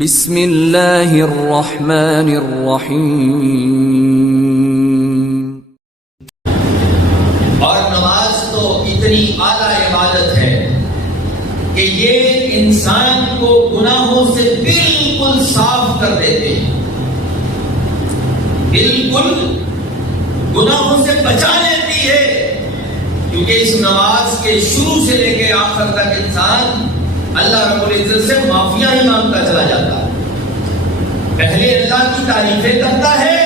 بسم اللہ الرحمن الرحیم۔ اور نماز تو اتنی اعلیٰ عبادت ہے کہ یہ انسان کو گناہوں سے بالکل صاف کر دیتے ہیں، بالکل گناہوں سے بچا لیتی ہے، کیونکہ اس نماز کے شروع سے لے کے آخر تک انسان اللہ رب العزت سے معافیاں ہی مانگتا چلا جاتا ہے۔ پہلے اللہ کی تعریفیں کرتا ہے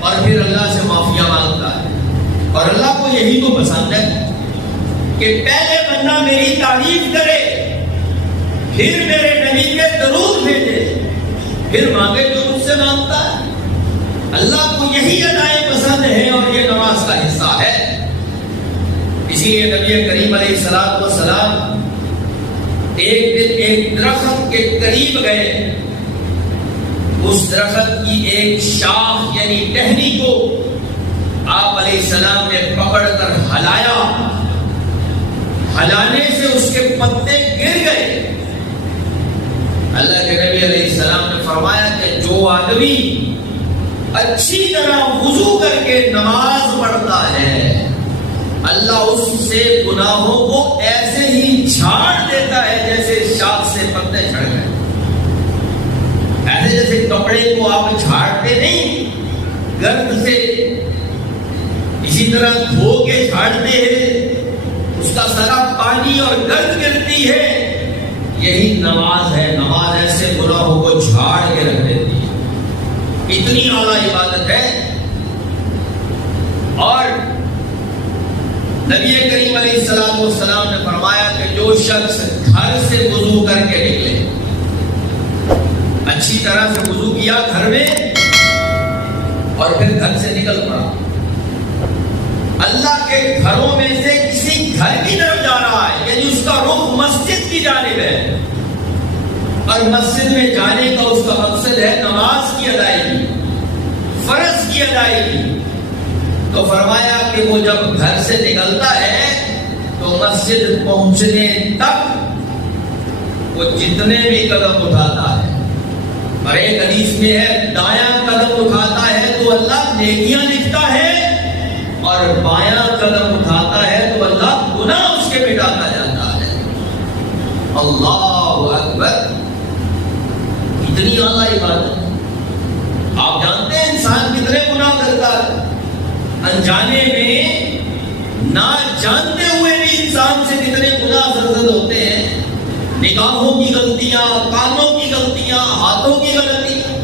اور پھر اللہ سے معافیاں مانگتا ہے، اور اللہ کو یہی تو پسند ہے کہ پہلے بندہ میری تعریف کرے، پھر میرے نبی کے درود بھیجے، پھر مانگے جو مجھ سے مانگتا ہے۔ اللہ کو یہی ادائیں پسند ہے اور یہ نماز کا حصہ ہے۔ اسی لیے نبی کریم علیہ الصلوۃ والسلام ایک دن ایک درخت کے قریب گئے، اس درخت کی ایک شاخ یعنی ٹہنی کو آپ علیہ السلام نے پکڑ کر ہلایا، ہلانے سے اس کے پتے گر گئے۔ اللہ کے نبی علیہ السلام نے فرمایا کہ جو آدمی اچھی طرح وضو کر کے نماز پڑھتا ہے، اللہ اس سے گناہوں کو ایسے ہی جھاڑ دیتا ہے جیسے شاخ سے پتے جھڑ گئے۔ ایسے جیسے کپڑے کو آپ جھاڑتے نہیں گرد سے، اسی طرح دھو کے جھاڑتے ہیں، اس کا سارا پانی اور گرد گرتی ہے، یہی نماز ہے۔ نماز ایسے گناہوں کو جھاڑ کے رکھ دیتی ہے، اتنی اعلیٰ عبادت ہے۔ اور نبی کریم علیہ الصلوۃ والسلام نے فرمایا کہ جو شخص گھر سے وضو کر کے نکلے، اچھی طرح سے وضو کیا گھر میں اور پھر گھر سے نکل پڑا، اللہ کے گھروں میں سے کسی گھر کی طرف جا رہا ہے، یعنی اس کا رخ مسجد کی جانب ہے، اور مسجد میں جانے کا اس کا مقصد ہے نماز کی ادائیگی، فرض کی ادائیگی، تو فرمایا کہ وہ جب گھر سے نکلتا ہے تو مسجد پہنچنے تک وہ جتنے بھی قدم اٹھاتا ہے، اور ایک حدیث میں ہے دایاں قدم اٹھاتا ہے تو اللہ نیکیاں لکھتا ہے، اور بایاں قدم اٹھاتا ہے تو اللہ گناہ اس کے مٹاتا جاتا ہے۔ اللہ اکبر، اتنی اعلیٰ عبادت۔ آپ جانتے ہیں انسان کتنے گناہ کرتا ہے، انجانے میں، نہ جانتے ہوئے بھی انسان سے کتنے گناہ سرزد ہوتے ہیں، نگاہوں کی غلطیاں، کانوں کی غلطیاں، ہاتھوں کی غلطیاں،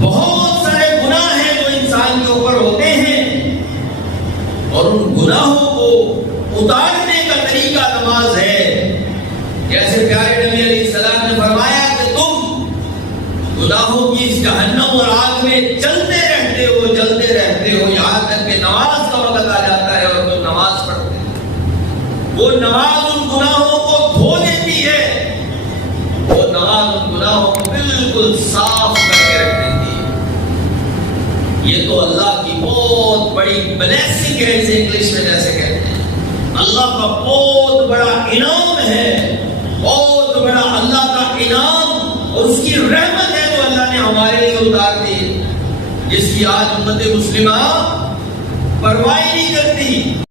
بہت سارے گناہ ہیں جو انسان کے اوپر ہوتے ہیں، اور ان گناہوں کو اتارنے کا طریقہ نماز ہے۔ جیسے پیارے نبی علیہ السلام نے فرمایا کہ تم گناہوں کی اس جہنم اور آگ میں چلتے رہتے ہو، جلتے رہتے ہو، یہاں تک کہ نماز کا وقت آ جاتا ہے اور تم نماز پڑھتے ہیں۔ وہ نماز ان گناہوں کو دھو دیتی ہے، وہ نماز ان گناہوں کو بالکل صاف کر کے رکھ دیتی ہے۔ یہ تو اللہ کی بہت بڑی بلیسنگ ہے، اسے انگلش میں جیسے کہتے ہیں، اللہ کا بہت بڑا انعام ہے، بہت بڑا اللہ کا انعام اور اس کی رحمت ہے جو اللہ نے ہمارے لیے اتار دی، جس کی آج امت مسلمہ پرواہ نہیں کرتی۔